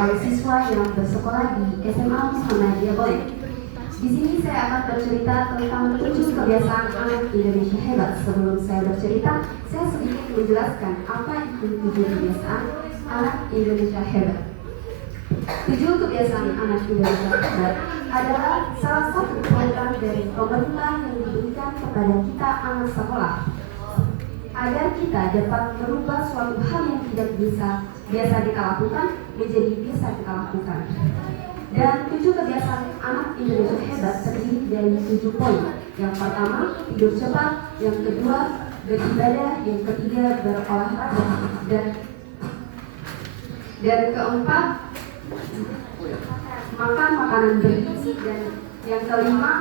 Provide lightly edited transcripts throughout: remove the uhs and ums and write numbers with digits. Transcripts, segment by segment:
seorang siswa yang bersekolah di SMA Muhammadiyah Boy. Di sini saya akan bercerita tentang 7 kebiasaan anak Indonesia hebat. Sebelum saya bercerita, saya sedikit menjelaskan apa itu 7 kebiasaan anak Indonesia hebat. 7 kebiasaan anak Indonesia hebat adalah salah satu program dari pemerintah yang diberikan kepada kita anak sekolah agar kita dapat merubah suatu hal yang tidak biasa kita lakukan menjadi biasa kita lakukan. Dan 7 kebiasaan anak Indonesia hebat terdiri dari 7 poin. Yang pertama, tidur cepat. Yang kedua, beribadah. Yang ketiga, berolahraga. Dan keempat, makan makanan bergizi. Dan yang kelima,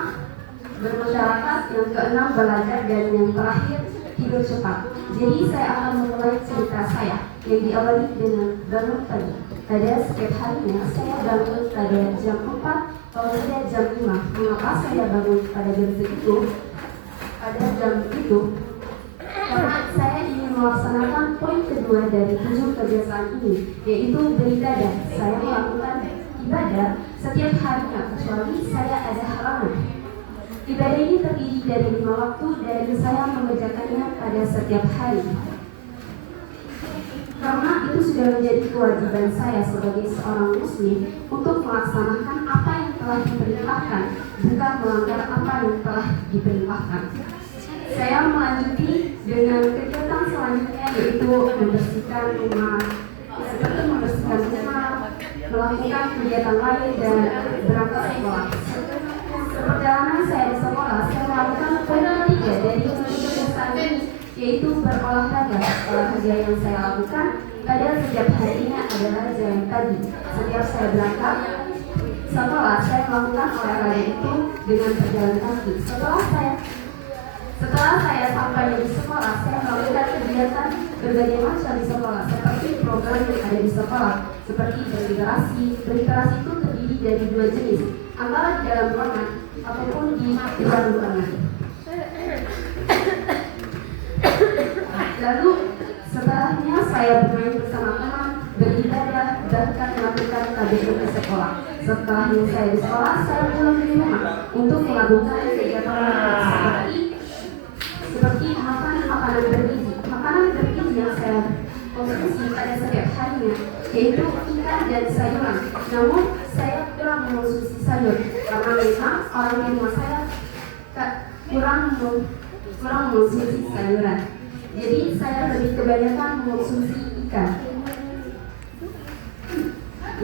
bermasyarakat. Yang keenam, belajar. Dan yang terakhir, tidur cepat. Jadi saya akan memulai cerita saya yang diawali dengan bangun pagi. Pada setiap harinya saya bangun pada jam 4 kalau tidak jam 5. Mengapa saya bangun pada jam segitu? Pada jam itu karena saya ingin melaksanakan poin kedua dari 7 kebiasaan ini, yaitu beribadah. Saya melakukan ibadah setiap harinya kecuali saya ada halangan. Ibadah ini terdiri dari 5 waktu dan saya mengerjakannya pada setiap hari. Karena itu sudah menjadi kewajiban saya sebagai seorang muslim untuk melaksanakan apa yang telah diperintahkan, bukan melanggar apa yang telah diperintahkan. Saya melanjuti dengan kegiatan selanjutnya, yaitu membersihkan rumah, seperti membersihkan rumah, melakukan kegiatan lain dan berangkat sekolah. Perjalanan saya di sekolah, saya melakukan poin ketiga dari 7 kebiasaan ini, yaitu berolahraga. Olahraga yang saya lakukan pada setiap harinya adalah jalan pagi. Setiap saya berangkat sekolah, saya melakukan olahraga itu dengan berjalan kaki. Setelah saya sampai di sekolah, saya melakukan kegiatan berbagai macam di sekolah, seperti program yang ada di sekolah, seperti berliterasi. Berliterasi itu terdiri dari 2 jenis, antara di dalam ruangan ataupun di luar ruangan. Lalu setelahnya saya bermain bersama teman, beribadah, bahkan melakukan KBM di sekolah. Setelahnya saya di sekolah, saya pulang di rumah untuk melakukan kegiatan seperti makan makanan bergizi. Makanan bergizi yang saya konsumsi pada setiap harinya yaitu ikan dan sayuran. Namun saya kurang mengonsumsi sayur karena memang orang di rumah saya kurang mengonsumsi sayuran. Jadi saya lebih kebanyakan mengonsumsi ikan.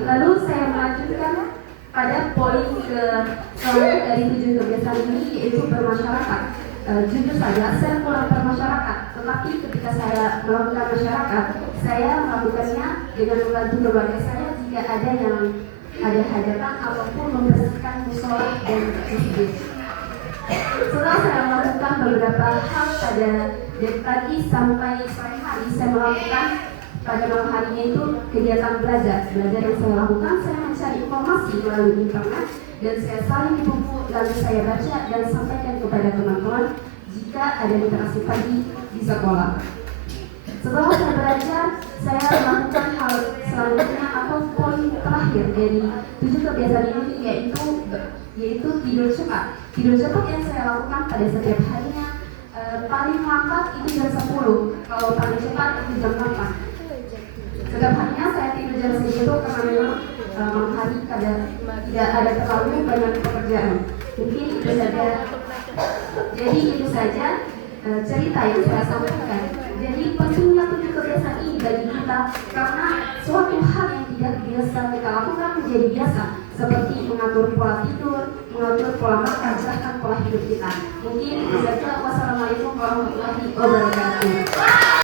Lalu saya melanjutkan pada poin selanjutnya dari 7 kebiasaan ini, yaitu bermasyarakat. Jujur saja saya kurang bermasyarakat, tetapi ketika saya melakukan masyarakat, saya melakukannya dengan membantu keluarga saya jika ada yang ada hajatan ataupun membersihkan musola dan masjid. Setelah saya melakukan beberapa hal pada dari pagi sampai sore hari, saya melakukan pada malam harinya itu kegiatan belajar. Belajar yang saya lakukan, saya mencari informasi melalui internet dan saya salin di buku, lalu saya baca dan sampaikan kepada teman-teman jika ada literasi pagi di sekolah. Setelah saya belajar, saya melakukan hal selanjutnya atau poin terakhir dari 7 kebiasaan ini, yaitu tidur cepat. Tidur cepat yang saya lakukan pada setiap harinya, paling lambat itu jam 10, kalau paling cepat itu jam 8. Setiap harinya saya tidur jam segitu karena memang malam hari tidak ada terlalu banyak pekerjaan. Mungkin itu saja. Jadi itu saja cerita yang saya sampaikan. Jadi pentingnya 7 kebiasaan ini bagi kita karena suatu hal yang tidak biasa kita lakukan menjadi biasa, seperti mengatur pola tidur, mengatur pola makan, bahkan pola hidup kita. Mungkin itu saja. Wassalamualaikum warahmatullahi wabarakatuh.